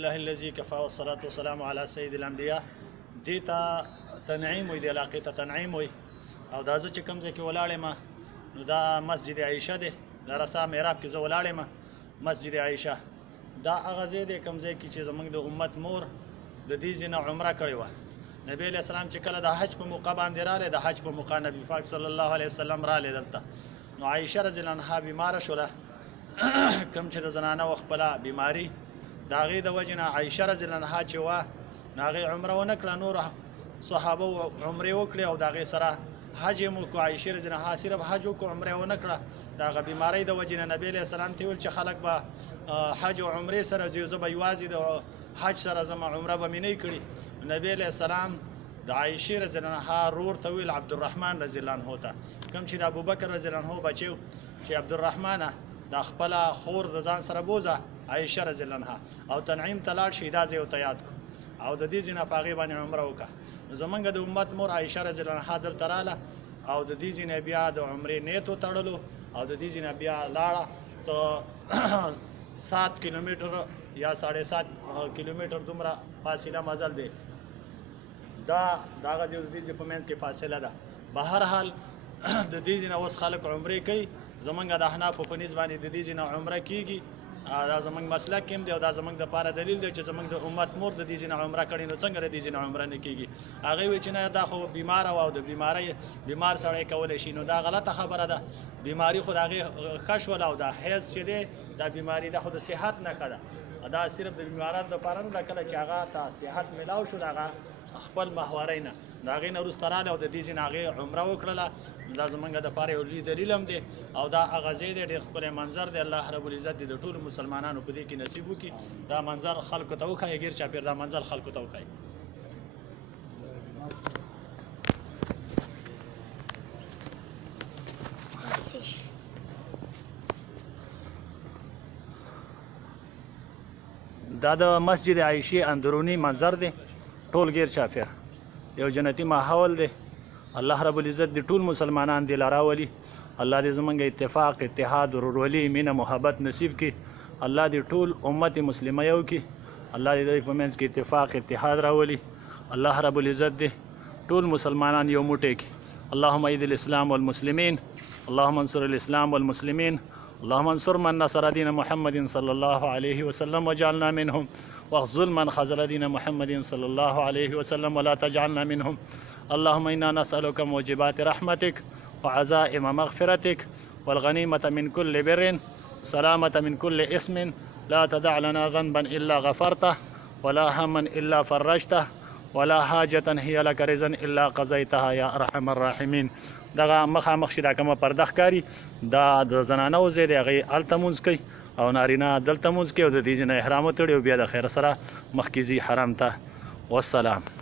لله الذي كفى والصلاة والسلام على سيد الأنبياء. دیتا تنعیم وي، د علاقې ته تنعیم وي. او دا زه چې کوم ځای کې ولاړ یم نو دا مسجد عایشه دی، د رسا محراب کې زه ولاړ یم. مسجد عایشه دا هغه ځای دی کوم ځای کې چې زموږ د امت مور د دې ځای نه عمره کړې وه. نبی علیه السلام چې کله د حج په موقع باندې راغی، د حج په موقع نبی پاک صلی الله علیه وسلم راغلی دلته، نو عایشه رضی الله عنها بیماره شوله. کوم چې د زنانه و خپله بیماري د هغې د وجې نه عایشه رضی الله عنها چې وه نو هغې عمره ونه کړه، نور صحابه عمرې وکړې او د هغې سره حج یې مو وکړو. عایشې رضی الله عنها صرف حج وکړو، عمره ونه کړه. د هغه بیمارۍ د وجې نه نبي علیه السلام ته ویل چې خلک به حج او عمرې سره ځي، زه به یوازې د حج سره ځم، عمره به مې نه کړي. نبي علیه السلام د عایشې رضی الله عنها رور ته ویل عبدالرحمن رضی الله عنه ته، کوم چې د ابوبکر رضی الله عنه بچی و، چې عبدالرحمنه د خپله خور د ځان سره بوځه عایشه رضی الله عنها او تنعیم ته لاړ شي، دا ځای ورته یاد کړو او د دې ځای نه په هغې باندې عمره وکړه. نو زمونږ د امت مور عایشه رضی الله عنها دلته راغله او د دې ځای نه بیا د عمرې نیت وتړلو او د دې ځای نه بیا لاړه. څه 7 کیلومیټر یا 7.5 کیلومیټر دومره فاصله مزل دی. دا هغه د دې ځای په منځ کې فاصله ده. به هر حال د دې ځای نه اوس خلک عمرې کوي. زمونږ د احنافو په نسبت باندې د دې ځای نه عمره کېږي. دا زمونږ مسلک هم دی او دا زمونږ دپاره دلیل دی چې زمونږ د امت مور د دې ځای نه عمره کړې، نو څنګه د دې ځای نه عمره نه کېږي؟ هغې وایي چې نه دا خو بیماره وه او د بیمارۍ بیمار سړی کولی شي، نو دا غلطه خبره ده. بیماري خو د هغې ښه شوله او دا حیض چې دی دا بیماري ده خو د صحت نښه ده. دا صرف د بیمارانو دپاره نه ده، کله چې هغه ته صحت میلاو شو د هغه خپل ماهوارۍ نه، د هغې نه وروسته راغلی او د دې ځای نه هغې عمره وکړله. دا زمونږ دپاره یو لوی دلیل هم دی او دا هغه ځای دی، ډېر ښکلی منظر دی. الله رب العزت دې د ټولو مسلمانانو په دې کې نصیب وکړي. دا منظر خلکو ته وښایي، ګیر چاپېر دا منظر خلکو ته وښایي. دا د مسجد عایشې اندرونی منظر دی، ټول غیر چاپېر یو جنتی ماحول دی. الله رب العزت دې ټول مسلمانان دې راولي. الله دې زمونږ اتفاق، اتحاد، ورورولي، مینه، محبت نصیب کړي. الله دې ټول امت مسلمه یو کړي. الله دې په منځ کې اتفاق، اتحاد راولي. الله رب العزت دې ټول مسلمانان یو موټی کړي. اللهم اعز الاسلام والمسلمین، اللهم انصر الاسلام والمسلمین، اللهم انصر من نصر دين محمد صلى الله عليه وسلم وجعلنا منهم، واخذل من خذل دين محمد صلى الله عليه وسلم ولا تجعلنا منهم. اللهم إنا نسألك موجبات رحمتك وعزائم مغفرتك والغنيمة من كل بر، سلامة من كل اسم، لا تدع لنا ذنبا إلا غفرته ولا هما إلا فرجته ولا حاجة هي لك رزا إلا قضيتها يا أرحم الراحمين. دغه مخامخ چې دا کومه پرده ښکاري دا د زنانو ځای دی، هغې هلته مونځ کوي او نارینه دلته مونځ کوي او د دې ځای نه احرام وتړي او بیا د خیر سره مخکې ځي حرم ته. والسلام.